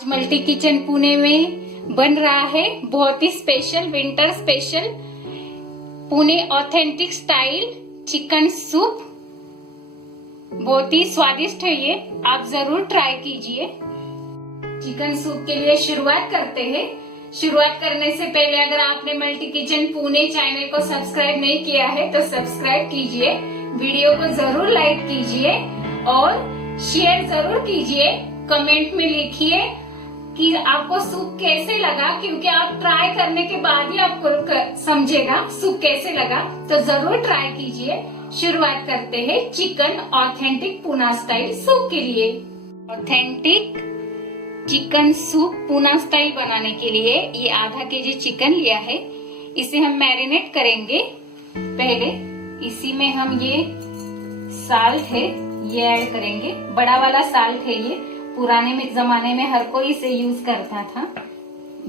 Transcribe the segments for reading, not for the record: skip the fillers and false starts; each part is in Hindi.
मल्टी किचन पुणे में बन रहा है बहुत ही special winter special Pune authentic style chicken soup. बहुत ही स्वादिष्ट है ये, आप जरूर ट्राई कीजिए। चिकन सूप के लिए शुरुआत करते हैं। शुरुआत करने से पहले अगर आपने मल्टी किचन पुणे चैनल को सब्सक्राइब नहीं किया है तो सब्सक्राइब कीजिए, वीडियो को जरूर लाइक कीजिए और शेयर जरूर कीजिए। कमेंट में लिखिए कि आपको सूप कैसे लगा, क्योंकि आप ट्राई करने के बाद ही आपको समझेगा सूप कैसे लगा। तो जरूर ट्राई कीजिए। शुरुआत करते हैं chicken authentic Pune style soup के लिए। Authentic chicken soup Pune style बनाने के लिए ये आधा केजी चिकन लिया है। इसे हम मैरिनेट करेंगे। पहले इसी में हम ये साल्ट है ये ऐड करेंगे। बड़ा वाला साल्ट है ये, पुराने जमाने में हर कोई इसे यूज करता था।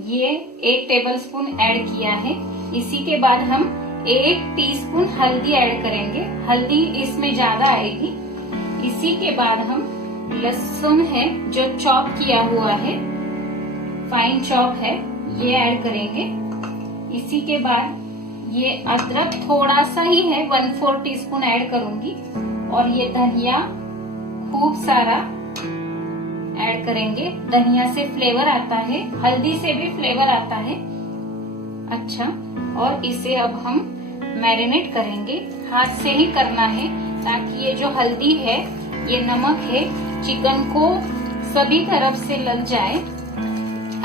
ये 1 टेबलस्पून ऐड किया है। इसी के बाद हम 1 टीस्पून हल्दी ऐड करेंगे। हल्दी इसमें ज्यादा आएगी। इसी के बाद हम लहसुन है जो चॉप किया हुआ है, फाइन चॉप है, ये ऐड करेंगे। इसी के बाद ये अदरक थोड़ा सा ही है, 1/4 टीस्पून ऐड करूंगी। और ये धनिया खूब सारा ऐड करेंगे। धनिया से फ्लेवर आता है, हल्दी से भी फ्लेवर आता है अच्छा। और इसे अब हम मैरिनेट करेंगे। हाथ से ही करना है ताकि ये जो हल्दी है, ये नमक है, चिकन को सभी तरफ से लग जाए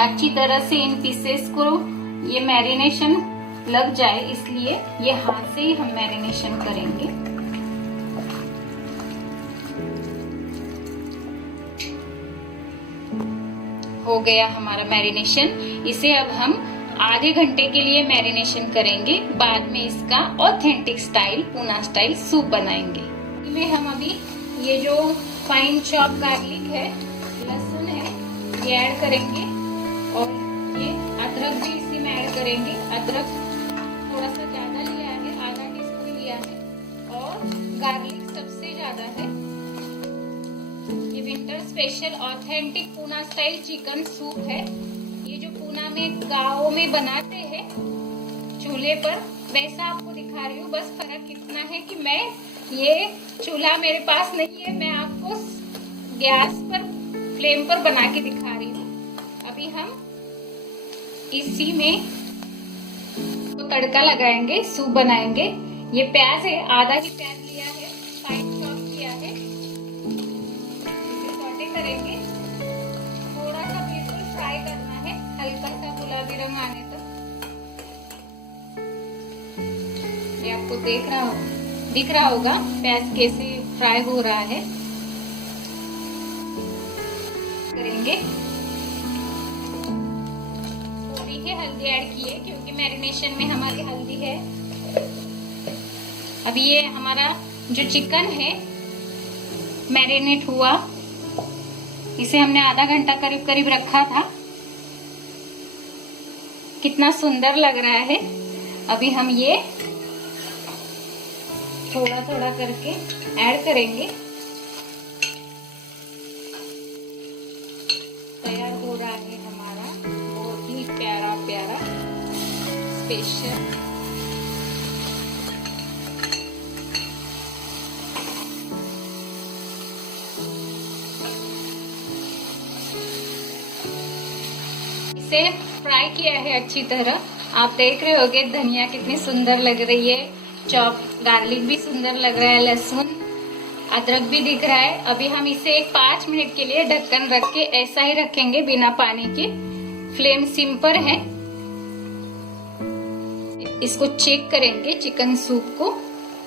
अच्छी तरह से। इन पीसेस को ये मैरिनेशन लग जाए, इसलिए ये हाथ से ही हम मैरिनेशन करेंगे। हो गया हमारा मैरिनेशन। इसे अब हम आधे घंटे के लिए मैरिनेशन करेंगे। बाद में इसका authentic style Pune style soup बनाएंगे। इसमें हम अभी ये जो फाइन चॉप गार्लिक है, लहसुन है, ये ऐड करेंगे। और ये अदरक भी इसी में ऐड करेंगे। अदरक थोड़ा सा ज्यादा लिया है, आधा टीस्पून लिया है। और गार्लिक सबसे ज्यादा है। ये winter special authentic Pune style chicken soup है। ये जो पुणे में गाँव में बनाते हैं चूल्हे पर, वैसा आपको दिखा रही हूँ। बस फर्क इतना है कि मैं ये चूल्हा मेरे पास नहीं है, मैं आपको गैस पर फ्लेम पर बना के दिखा रही हूँ। अभी हम इसी में तो तड़का लगाएंगे, सूप बनाएंगे। ये प्याज है, आधा ही प्याज लिया है, फाइन चॉप किया है। इसे सौटे करेंगे। थोड़ा सा बिल्कुल फ्राई करना है, हल्का सा गुलाबी रंग आने तक। ये आपको दिख रहा होगा प्याज कैसे फ्राई हो रहा है। करेंगे थोड़ी ही हल्दी ऐड की है, क्योंकि मैरिनेशन में हमारी हल्दी है। अब ये हमारा जो चिकन है मैरिनेट हुआ, इसे हमने आधा घंटा करीब करीब रखा था। कितना सुंदर लग रहा है। अभी हम ये थोड़ा थोड़ा करके ऐड करेंगे। तैयार हो रहा है हमारा बहुत ही प्यारा प्यारा स्पेशल इसे फ्राई किया है अच्छी तरह। आप देख रहे होंगे धनिया कितनी सुंदर लग रही है, चॉप गार्लिक भी सुंदर लग रहा है, लहसुन अदरक भी दिख रहा है। अभी हम इसे 5 मिनट के लिए ढक्कन रख के ऐसा ही रखेंगे बिना पानी के। फ्लेम सिम पर है। इसको चेक करेंगे चिकन सूप को।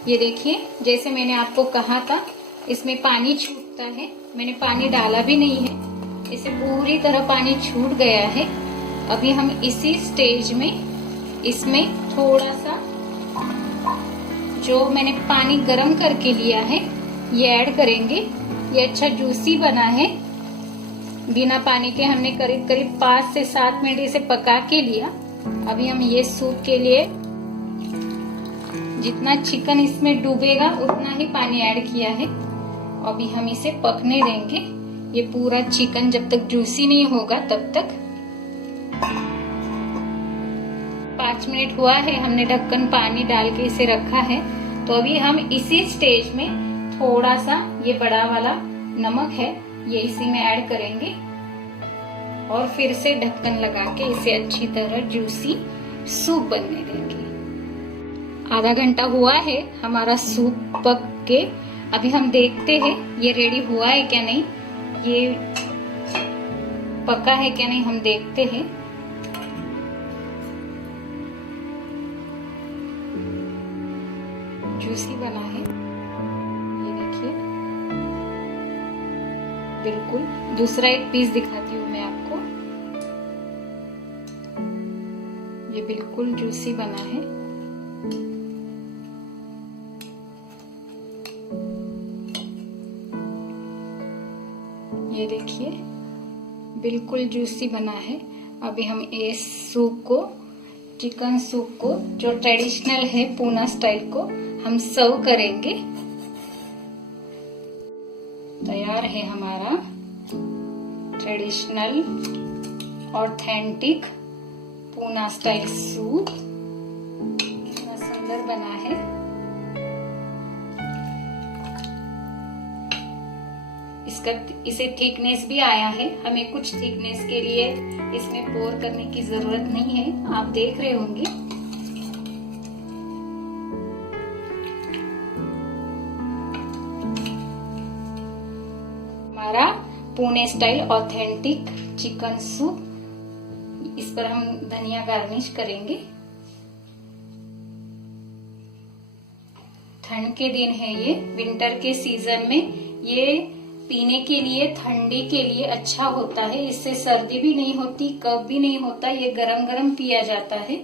ये देखिए, जैसे मैंने आपको कहा था इसमें पानी छूटता है, मैंने पानी डाला भी नहीं है। इसे पूरी तरह पानी छूट गया है। अभी हम इसी स्टेज में इसमें थोड़ा सा जो मैंने पानी गरम करके लिया है ये ऐड करेंगे। ये अच्छा जूसी बना है। बिना पानी के हमने करीब करीब 5 से 7 मिनट इसे पका के लिया। अभी हम ये सूप के लिए जितना चिकन इसमें डूबेगा उतना ही पानी ऐड किया है। अभी हम इसे पकने देंगे ये पूरा चिकन जब तक जूसी नहीं होगा तब तक। 5 मिनट हुआ है, हमने ढक्कन पानी डाल के इसे रखा है। तो अभी हम इसी स्टेज में थोड़ा सा ये बड़ा वाला नमक है ये इसी में ऐड करेंगे और फिर से ढक्कन लगा के इसे अच्छी तरह जूसी सूप बनने देंगे। आधा घंटा हुआ है हमारा सूप पक के। अभी हम देखते हैं ये रेडी हुआ है क्या नहीं, ये पका है क्या नहीं, हम देखते हैं। जूसी बना है, ये देखिए बिल्कुल। दूसरा एक पीस दिखाती हूँ मैं आपको, ये बिल्कुल जूसी बना है। ये देखिए बिल्कुल जूसी बना है। अभी हम इस सूप को, चिकन सूप को जो ट्रेडिशनल है पूना स्टाइल को, हम सर्व करेंगे। तैयार है हमारा traditional authentic Poona style soup. कितना सुंदर बना है। इसे थिकनेस भी आया है। हमें कुछ थिकनेस के लिए इसमें पोर करने की जरूरत नहीं है, आप देख रहे होंगे। हमारा Pune style authentic chicken soup, इस पर हम धनिया गार्निश करेंगे। ठंड के दिन है ये, विंटर के सीजन में ये पीने के लिए, ठंडी के लिए अच्छा होता है। इससे सर्दी भी नहीं होती, कफ भी नहीं होता, ये गरम गरम पिया जाता है।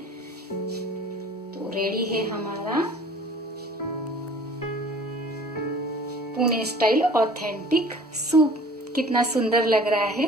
तो रेडी है हमारा पुणे स्टाइल ऑथेंटिक सूप। कितना सुंदर लग रहा है।